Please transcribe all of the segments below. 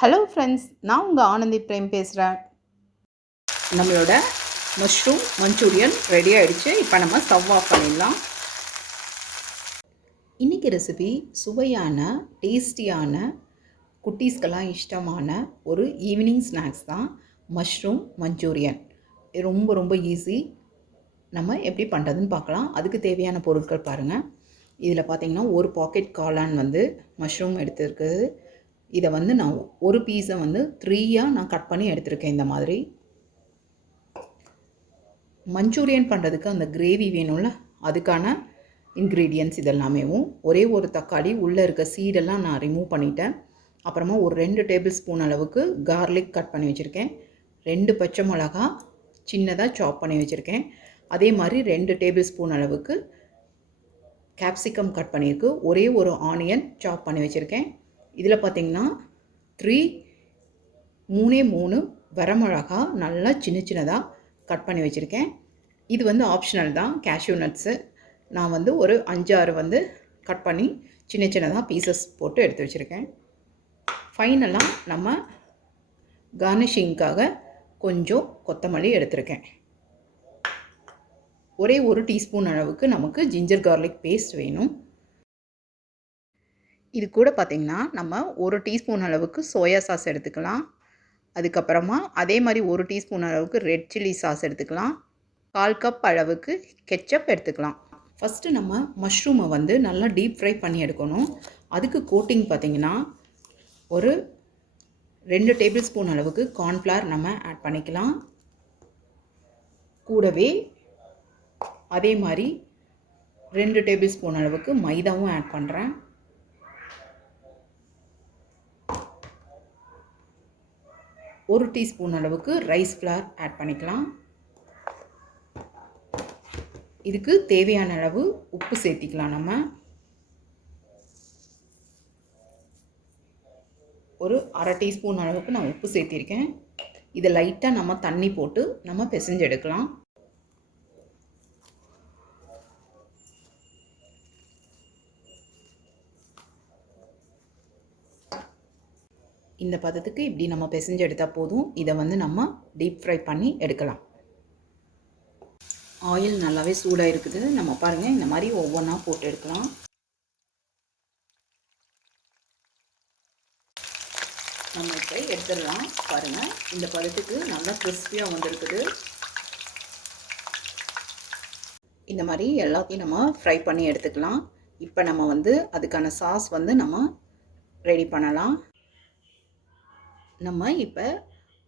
Hello friends, நான் உங்கள் Anandhi frame பேசுகிறேன். நம்மளோட மஷ்ரூம் மஞ்சூரியன் ரெடி ஆகிடுச்சு. இப்போ நம்ம ஸ்டவ் ஆஃப் பண்ணிடலாம். இன்றைக்கி ரெசிபி சுவையான டேஸ்டியான குட்டீஸ்க்கெல்லாம் இஷ்டமான ஒரு ஈவினிங் ஸ்நாக்ஸ் தான் மஷ்ரூம் மஞ்சூரியன். ரொம்ப ரொம்ப ஈஸி. நம்ம எப்படி பண்ணுறதுன்னு பார்க்கலாம். அதுக்கு தேவையான பொருட்கள் பாருங்கள். இதில் பார்த்திங்கன்னா ஒரு பாக்கெட் காளான் மஷ்ரூம் எடுத்துருக்குது. இதை நான் ஒரு பீஸை 3யாக நான் கட் பண்ணி எடுத்திருக்கேன். இந்த மாதிரி மஞ்சூரியன் பண்ணுறதுக்கு அந்த கிரேவி வேணும்ல, அதுக்கான இன்க்ரீடியன்ட்ஸ் இதெல்லாமேவும் ஒரே ஒரு தக்காளி உள்ளே இருக்க சீடெல்லாம் நான் ரிமூவ் பண்ணிட்டேன். அப்புறமா ஒரு 2 டேபிள் ஸ்பூன் அளவுக்கு கார்லிக் கட் பண்ணி வச்சுருக்கேன். 2 பச்சை மிளகா சின்னதாக சாப் பண்ணி வச்சுருக்கேன். அதே மாதிரி 2 டேபிள் ஸ்பூன் அளவுக்கு கேப்சிகம் கட் பண்ணியிருக்கு. ஒரே ஒரு ஆனியன் சாப் பண்ணி வச்சுருக்கேன். இதில் பார்த்திங்கன்னா 3 வரமிளகா நல்லா சின்ன சின்னதாக கட் பண்ணி வச்சுருக்கேன். இது ஆப்ஷனல் தான், கேஷ்யூ நட்ஸு. நான் ஒரு 5-6 கட் பண்ணி சின்ன சின்னதாக பீசஸ் போட்டு எடுத்து வச்சுருக்கேன். ஃபைனலாக நம்ம கார்னிஷிங்காக கொஞ்சம் கொத்தமல்லி எடுத்திருக்கேன். ஒரே ஒரு டீஸ்பூன் அளவுக்கு நமக்கு ஜிஞ்சர் கார்லிக் பேஸ்ட் வேணும். இது கூட பார்த்திங்கன்னா நம்ம ஒரு டீஸ்பூன் அளவுக்கு சோயா சாஸ் எடுத்துக்கலாம். அதுக்கப்புறமா அதே மாதிரி ஒரு டீஸ்பூன் அளவுக்கு ரெட் சில்லி சாஸ் எடுத்துக்கலாம். 1/4 கப் அளவுக்கு கெச்சப் எடுத்துக்கலாம். ஃபஸ்ட்டு நம்ம மஷ்ரூமை நல்லா டீப் ஃப்ரை பண்ணி எடுக்கணும். அதுக்கு கோட்டிங் பார்த்திங்கன்னா ஒரு 2 டேபிள் ஸ்பூன் அளவுக்கு கார்ன்ஃப்ளவர் நம்ம ஆட் பண்ணிக்கலாம். கூடவே அதே மாதிரி 2 டேபிள் ஸ்பூன் அளவுக்கு மைதாவும் ஆட் பண்ணுறேன். ஒரு டீஸ்பூன் அளவுக்கு ரைஸ் ஃப்ளார் ஆட் பண்ணிக்கலாம். இதுக்கு தேவையான அளவு உப்பு சேர்த்திக்கலாம். நம்ம ஒரு 1/2 டீஸ்பூன் அளவுக்கு நான் உப்பு சேர்த்திருக்கேன். இதை லைட்டாக நம்ம தண்ணி போட்டு நம்ம பிசைஞ்சு எடுக்கலாம். இந்த பதத்துக்கு இப்படி நம்ம பிசைஞ்சு எடுத்தால் போதும். இதை நம்ம டீப் ஃப்ரை பண்ணி எடுக்கலாம். ஆயில் நல்லாவே சூடாக இருக்குது. நம்ம பாருங்கள், இந்த மாதிரி ஒவ்வொன்றா போட்டு எடுக்கலாம். நம்ம இப்போ எடுத்துடலாம். பாருங்கள், இந்த பதத்துக்கு நல்லா கிறிஸ்பியாக வந்துருக்குது. இந்த மாதிரி எல்லாத்தையும் நம்ம ஃப்ரை பண்ணி எடுத்துக்கலாம். இப்போ நம்ம அதுக்கான சாஸ் நம்ம ரெடி பண்ணலாம். நம்ம இப்போ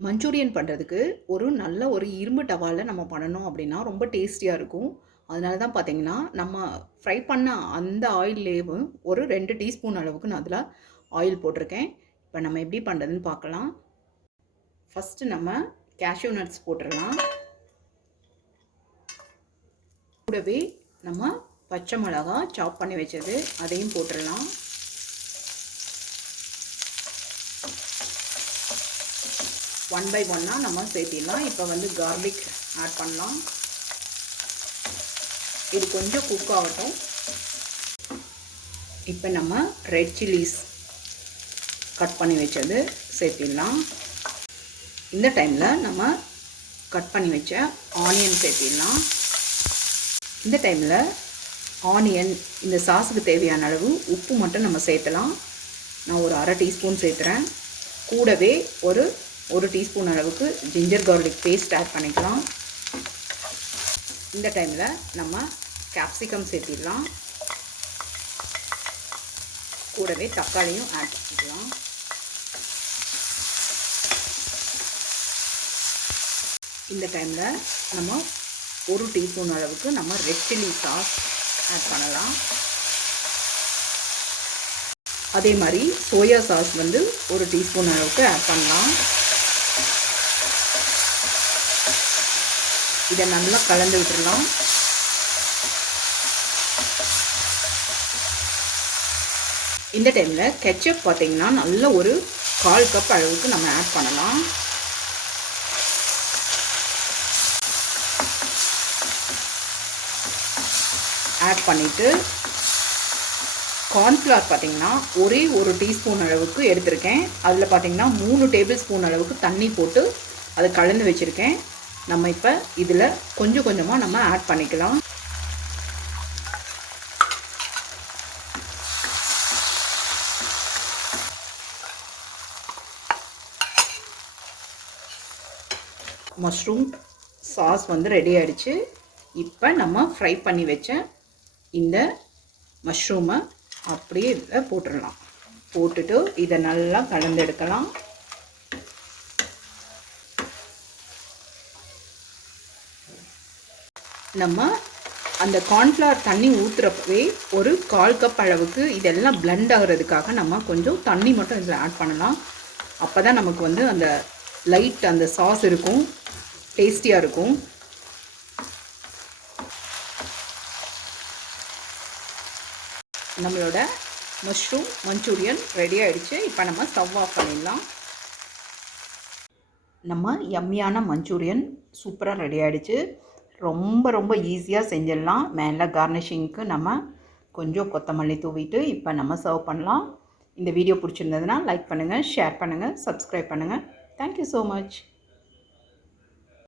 மஞ்சூரியன் பண்ணுறதுக்கு நல்ல ஒரு இரும்பு டவாவில் நம்ம பண்ணணும் அப்படின்னா ரொம்ப டேஸ்டியாக இருக்கும். அதனால தான் பார்த்திங்கன்னா நம்ம ஃப்ரை பண்ண அந்த ஆயில்லேயும் ஒரு 2 டீஸ்பூன் அளவுக்கு நான் அதில் ஆயில் போட்டிருக்கேன். இப்போ நம்ம எப்படி பண்ணுறதுன்னு பார்க்கலாம். ஃபஸ்ட்டு நம்ம கேஷ்யூ நட்ஸ் போட்டுடலாம். கூடவே நம்ம பச்சை மிளகா சாப் பண்ணி வச்சது அதையும் போட்டுடலாம். ஒன் பை ஒன்னாக நம்ம சேர்த்திடலாம். இப்போ கார்லிக் ஆட் பண்ணலாம். இது கொஞ்சம் குக் ஆகட்டும். இப்போ நம்ம ரெட் சில்லிஸ் கட் பண்ணி வச்சது சேர்த்திடலாம். இந்த டைமில் நம்ம கட் பண்ணி வச்ச ஆனியன் சேர்த்திடலாம். இந்த டைமில் ஆனியன் இந்த சாஸுக்கு தேவையான அளவு உப்பு மட்டும் நம்ம சேர்த்தலாம். நான் ஒரு 1/2 டீஸ்பூன் சேர்த்துறேன். கூடவே ஒரு டீஸ்பூன் அளவுக்கு ஜிஞ்சர் கார்லிக் பேஸ்ட் ஆட் பண்ணிக்கலாம். இந்த டைமில் நம்ம கேப்சிகம் சேர்த்திடலாம். கூடவே தக்காளியும் ஆட் பண்ணிக்கலாம். இந்த டைமில் நம்ம ஒரு டீஸ்பூன் அளவுக்கு நம்ம ரெட் சில்லி சாஸ் ஆட் பண்ணலாம். அதே மாதிரி சோயா சாஸ் ஒரு டீஸ்பூன் அளவுக்கு ஆட் பண்ணலாம். இதை நல்லா கலந்து விட்டுடலாம். இந்த டைமில் கெச்சப் பார்த்திங்கன்னா நல்ல ஒரு 1/4 கப் அளவுக்கு நம்ம ஆட் பண்ணலாம். ஆட் பண்ணிவிட்டு கார்ன்ஃப்ளவர் பார்த்திங்கன்னா ஒரே 1 டீஸ்பூன் அளவுக்கு எடுத்திருக்கேன். அதில் பார்த்திங்கன்னா 3 டேபிள் ஸ்பூன் அளவுக்கு தண்ணி போட்டு அதை கலந்து வச்சுருக்கேன். நம்ம இப்போ இதில் கொஞ்சம் கொஞ்சமாக நம்ம ஆட் பண்ணிக்கலாம். மஷ்ரூம் சாஸ் வந்து ரெடி ஆகிடுச்சு. இப்போ நம்ம ஃப்ரை பண்ணி வச்ச இந்த மஷ்ரூமை அப்படியே இதில் போட்டுடலாம். போட்டுட்டு இதை நல்லா கலந்து எடுக்கலாம். நம்ம அந்த கார்ன்ஃப்ளவர் தண்ணி ஊற்றுறப்பவே ஒரு 1/4 கப் அளவுக்கு இதெல்லாம் பிளெண்ட் ஆகிறதுக்காக நம்ம கொஞ்சம் தண்ணி மட்டும் இதில் ஆட் பண்ணலாம். அப்போ தான் நமக்கு வந்து அந்த லைட் அந்த சாஸ் இருக்கும், டேஸ்டியாக இருக்கும். நம்மளோட மஷ்ரூம் மஞ்சூரியன் ரெடி ஆகிடுச்சு. இப்போ நம்ம ஸ்டவ் ஆஃப் பண்ணிடலாம். நம்ம யம்மியான மஞ்சூரியன் சூப்பராக ரெடி ஆகிடுச்சு. ரொம்ப ரொம்ப ஈஸியாக செஞ்சிடலாம். மேலே கார்னிஷிங்க்கு நம்ம கொஞ்சம் கொத்தமல்லி தூவிட்டு இப்போ நம்ம சர்வ் பண்ணலாம். இந்த வீடியோ பிடிச்சிருந்ததுன்னா லைக் பண்ணுங்கள், ஷேர் பண்ணுங்கள், சப்ஸ்கிரைப் பண்ணுங்கள். Thank you so much.